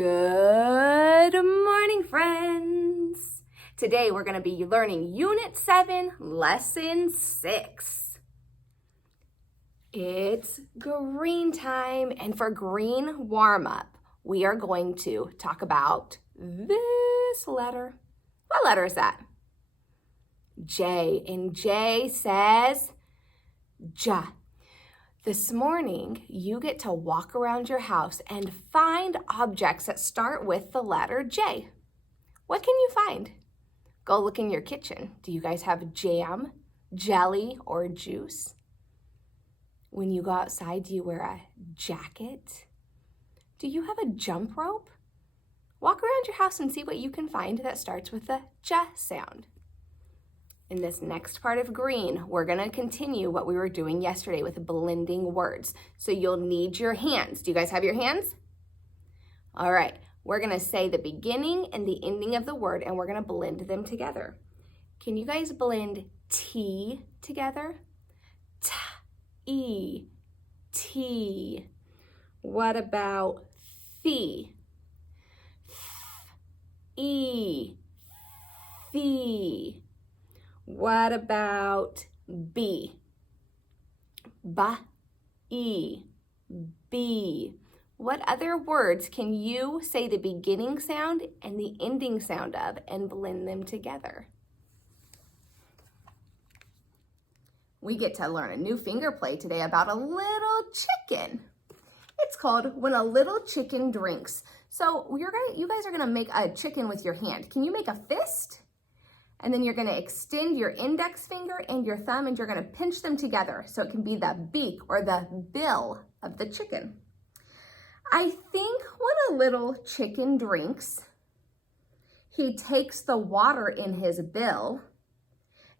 Good morning, friends. Today we're going to be learning Unit 7, Lesson 6. It's green time, and for green warm-up, we are going to talk about this letter. What letter is that? J, and J says J. This morning, you get to walk around your house and find objects that start with the letter J. What can you find? Go look in your kitchen. Do you guys have jam, jelly, or juice? When you go outside, do you wear a jacket? Do you have a jump rope? Walk around your house and see what you can find that starts with the J sound. In this next part of green, we're going to continue what we were doing yesterday with blending words. So you'll need your hands. Do you guys have your hands? All right, we're going to say the beginning and the ending of the word, and we're going to blend them together. Can you guys blend T together? T, T. What about thee? E, thee. What about B? B, B. What other words can you say the beginning sound and the ending sound of and blend them together? We get to learn a new finger play today about a little chicken. It's called When a Little Chicken Drinks. So you guys are gonna make a chicken with your hand. Can you make a fist? And then you're gonna extend your index finger and your thumb, and you're gonna pinch them together so it can be the beak or the bill of the chicken. I think when a little chicken drinks, he takes the water in his bill,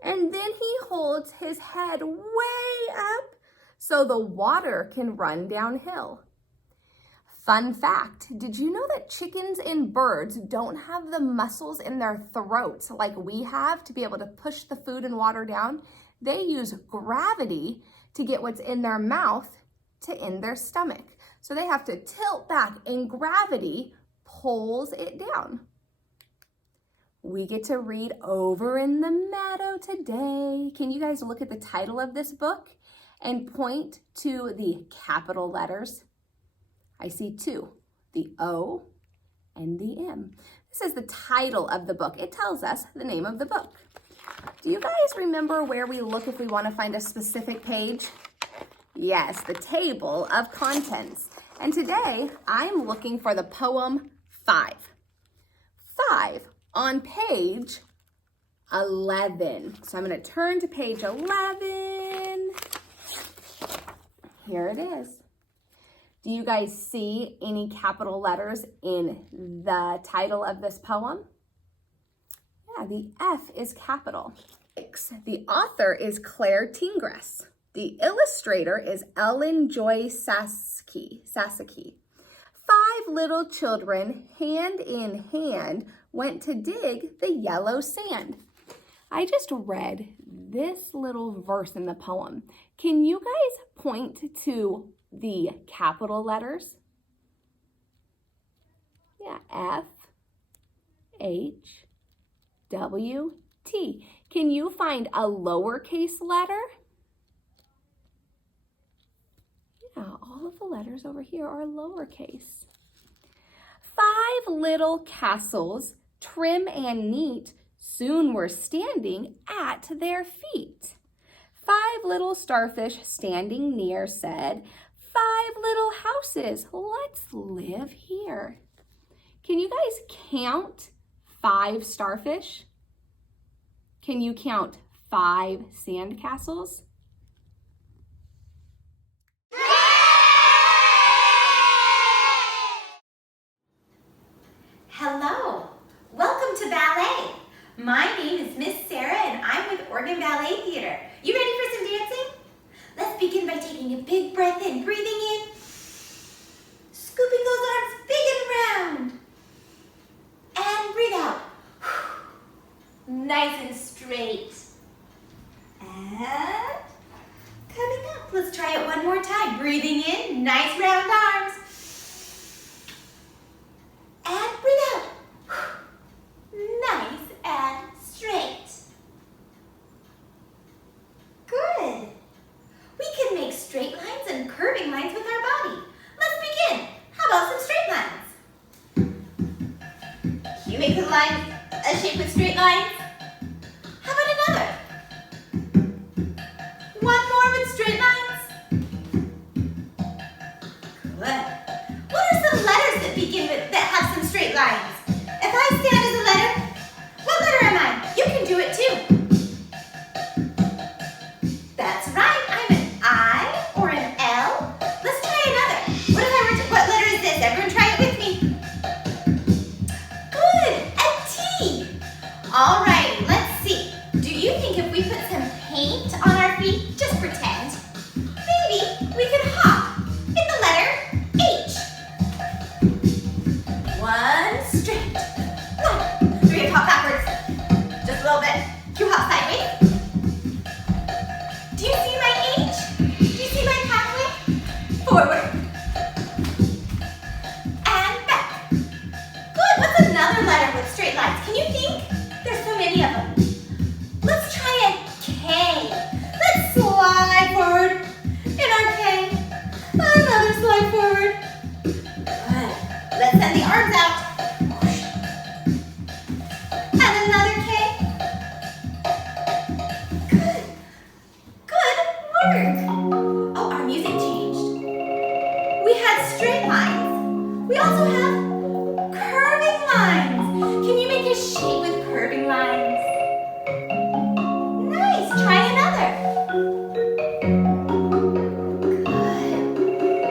and then he holds his head way up so the water can run downhill. Fun fact, did you know that chickens and birds don't have the muscles in their throats like we have to be able to push the food and water down? They use gravity to get what's in their mouth to in their stomach. So they have to tilt back and gravity pulls it down. We get to read Over in the Meadow today. Can you guys look at the title of this book and point to the capital letters? I see two, the O and the M. This is the title of the book. It tells us the name of the book. Do you guys remember where we look if we want to find a specific page? Yes, the table of contents. And today I'm looking for the poem 5. 5 on page 11. So I'm going to turn to page 11. Here it is. Do you guys see any capital letters in the title of this poem? Yeah, the F is capital. The author is Claire Tingras. The illustrator is Ellen Joy Sasaki. 5 little children, hand in hand, went to dig the yellow sand. I just read this little verse in the poem. Can you guys point to the capital letters? Yeah, F, H, W, T. Can you find a lowercase letter? Yeah, all of the letters over here are lowercase. 5 little castles, trim and neat, soon were standing at their feet. 5 little starfish standing near said, 5 little houses, let's live here. Can you guys count 5 starfish? Can you count 5 sandcastles? Hello, welcome to ballet. My name is Miss Sarah and I'm with Oregon Ballet Theater. You ready for some dancing? Let's begin by taking a big breath in, breathing in, scooping those arms big and round, and breathe out. Nice and straight. And coming up, let's try it one more time. Breathing in, nice round arms. straight lines? How about another? One more with straight lines? Good. What are some letters that have some straight lines? If I stand as a letter, what letter am I? You can do it too. That's right, I'm an I or an L. Let's try another. What letter is this? Everyone try it with me. Good, a T. All right, let's see. Do you think if we put some paint on our feet, just pretend, maybe we could hop in the letter H? One straight line. Do we have to hop backwards? Just a little bit. Can you hop sideways? Do you see my H? Do you see my pathway? Forward. And back. Good. What's another letter with straight lines? Can you think? There's so many of them. Let's try a K. Let's slide forward in our K. Another slide forward. Good. Let's send the arms out. And another K. Good. Good work. Oh, our music changed. We had straight lines. We also have curving lines. Can you make a shape with curving lines? Nice. Try another. Good.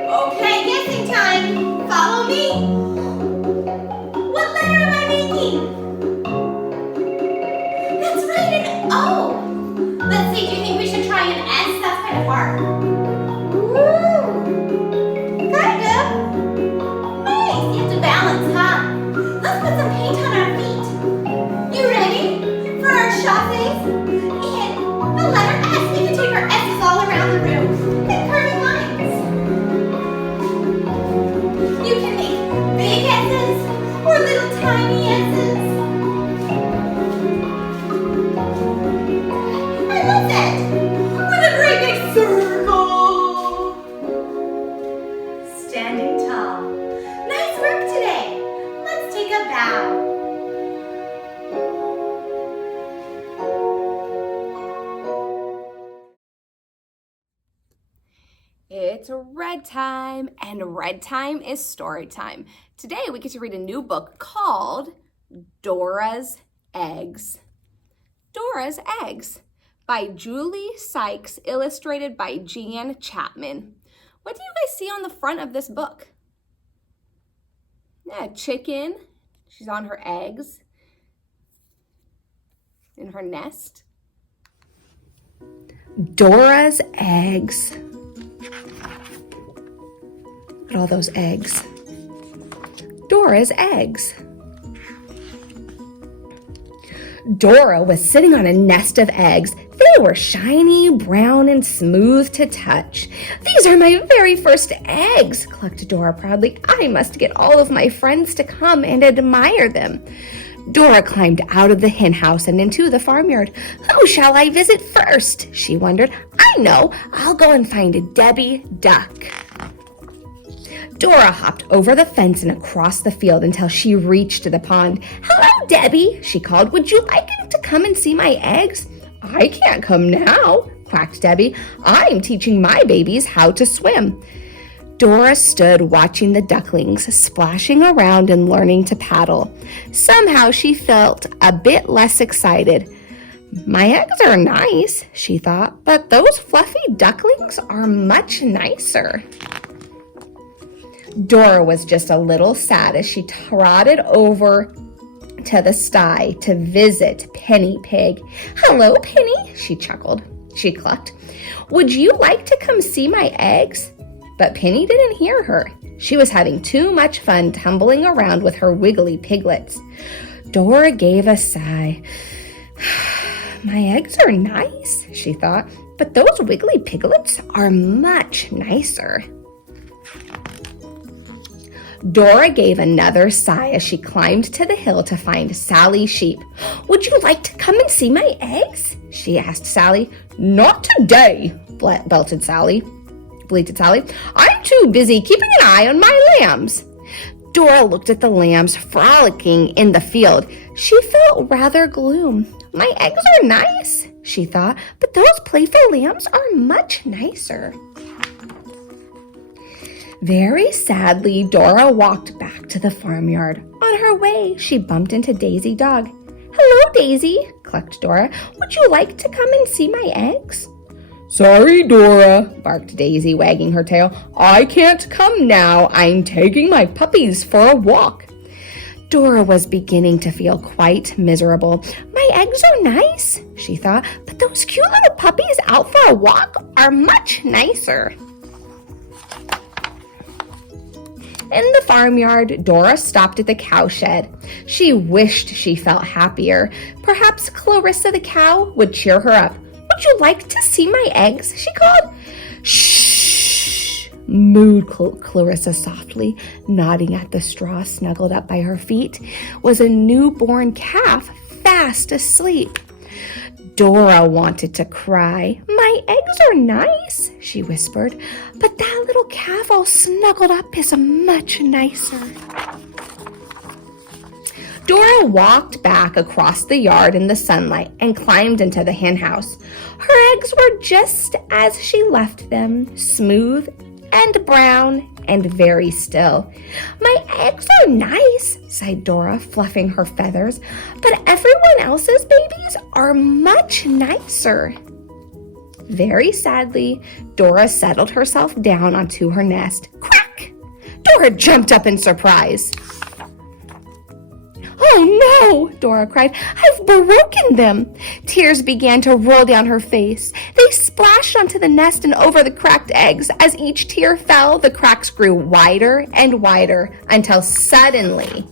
Okay, guessing time. Follow me. What letter am I making? That's right, an O. Let's see, do you think we should try an S? That's kind of hard. Woo! Kind of. Nice, you have to balance, huh? Let's put some paint on our feet. You ready for our chassés? And the letter S. We can take our S's all around the room and curving lines. You can make big S's or little tiny S's. I love that. With a great big circle. Standing tall. Nice work today. Let's take a bow. It's red time, and red time is story time. Today we get to read a new book called Dora's Eggs. Dora's Eggs by Julie Sykes, illustrated by Jan Chapman. What do you guys see on the front of this book? Yeah, a chicken. She's on her eggs in her nest. Dora's eggs. Look at all those eggs. Dora's eggs. Dora was sitting on a nest of eggs. They were shiny, brown, and smooth to touch. "These are my very first eggs," clucked Dora proudly. "I must get all of my friends to come and admire them." Dora climbed out of the hen house and into the farmyard. "Who shall I visit first?" she wondered. "I know. I'll go and find Debbie Duck." Dora hopped over the fence and across the field until she reached the pond. "Hello, Debbie," she called. "Would you like to come and see my eggs?" "I can't come now," quacked Debbie. "I'm teaching my babies how to swim." Dora stood watching the ducklings splashing around and learning to paddle. Somehow she felt a bit less excited. "My eggs are nice," she thought, "but those fluffy ducklings are much nicer." Dora was just a little sad as she trotted over to the sty to visit Penny Pig. "Hello, Penny," she chuckled. She clucked. "Would you like to come see my eggs?" But Penny didn't hear her. She was having too much fun tumbling around with her wiggly piglets. Dora gave a sigh. "My eggs are nice," she thought, "but those wiggly piglets are much nicer." Dora gave another sigh as she climbed to the hill to find Sally Sheep. "Would you like to come and see my eggs?" she asked Sally. "Not today," bleated Sally. "I'm too busy keeping an eye on my lambs." Dora looked at the lambs frolicking in the field. She felt rather gloom. My eggs are nice, she thought, but those playful lambs are much nicer. Very sadly, Dora walked back to the farmyard. On her way, she bumped into Daisy Dog. "Hello, Daisy," clucked Dora. "Would you like to come and see my eggs?" "Sorry, Dora," barked Daisy, wagging her tail. "I can't come now. I'm taking my puppies for a walk." Dora was beginning to feel quite miserable. My eggs are nice, she thought, but those cute little puppies out for a walk are much nicer. In the farmyard, Dora stopped at the cowshed. She wished she felt happier. Perhaps Clarissa the cow would cheer her up. "Would you like to see my eggs?" she called. "Shh," mooed Clarissa softly, nodding at the straw snuggled up by her feet. Was a newborn calf fast asleep. Dora wanted to cry. "My eggs are nice," she whispered, "but that little calf all snuggled up is much nicer." Dora walked back across the yard in the sunlight and climbed into the hen house. Her eggs were just as she left them, smooth and brown and very still. "My eggs are nice," sighed Dora, fluffing her feathers, "but everyone else's babies are much nicer." Very sadly, Dora settled herself down onto her nest. Crack! Dora jumped up in surprise. "Oh no," Dora cried, "I've broken them." Tears began to roll down her face. They splashed onto the nest and over the cracked eggs. As each tear fell, the cracks grew wider and wider until suddenly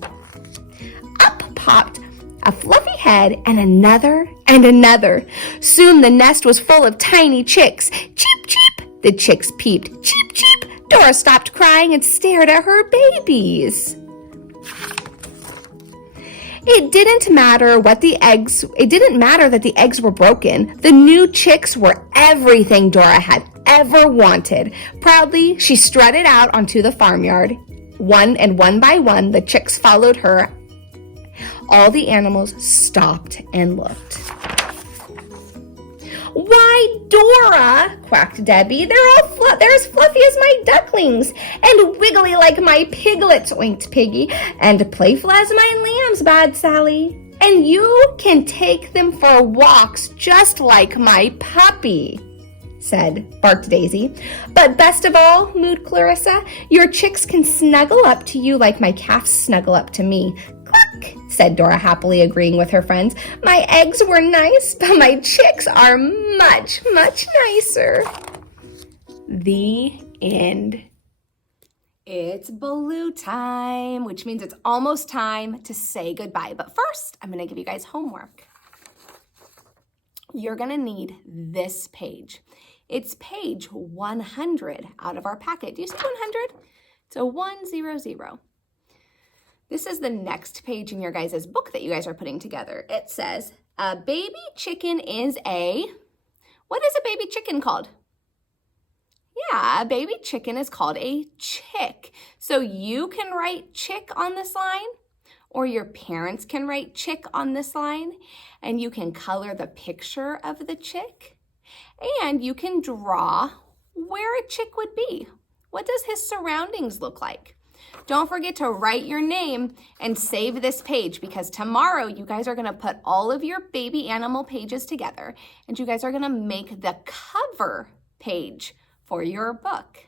up popped a fluffy head and another and another. Soon the nest was full of tiny chicks. Cheep, cheep, the chicks peeped. Cheep, cheep. Dora stopped crying and stared at her babies. It didn't matter that the eggs were broken. The new chicks were everything Dora had ever wanted. Proudly, she strutted out onto the farmyard. One by one, the chicks followed her. All the animals stopped and looked. "Why, Dora," quacked Debbie, "they're as fluffy as my ducklings, and wiggly like my piglets," winked Piggy, "and playful as my lambs," bawled Sally. "And you can take them for walks just like my puppy," barked Daisy. "But best of all," mooed Clarissa, "your chicks can snuggle up to you like my calves snuggle up to me." "Cluck," said Dora, happily agreeing with her friends. "My eggs were nice, but my chicks are much, much nicer." The end. It's Baloo time, which means it's almost time to say goodbye. But first, I'm going to give you guys homework. You're going to need this page. It's page 100 out of our packet. Do you see 100? It's a 100. This is the next page in your guys' book that you guys are putting together. It says, a baby chicken is what is a baby chicken called? Yeah, a baby chicken is called a chick. So you can write chick on this line, or your parents can write chick on this line, and you can color the picture of the chick, and you can draw where a chick would be. What does his surroundings look like? Don't forget to write your name and save this page, because tomorrow you guys are going to put all of your baby animal pages together and you guys are going to make the cover page for your book.